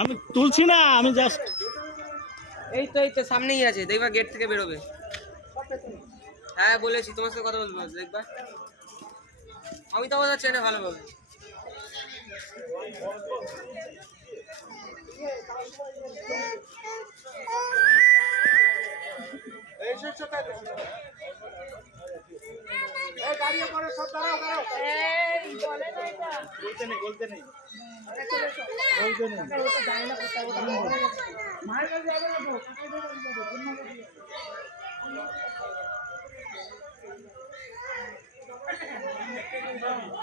আমি তুলছি না, আমি জাস্ট এই তো সামনেই আছে, দেখবা গেট থেকে বেরোবে। হ্যাঁ বলেছি তোমার সাথে কথা বলবো, দেখবা আমি তো আমাদের চেনে ভালোভাবে। বলতে নেই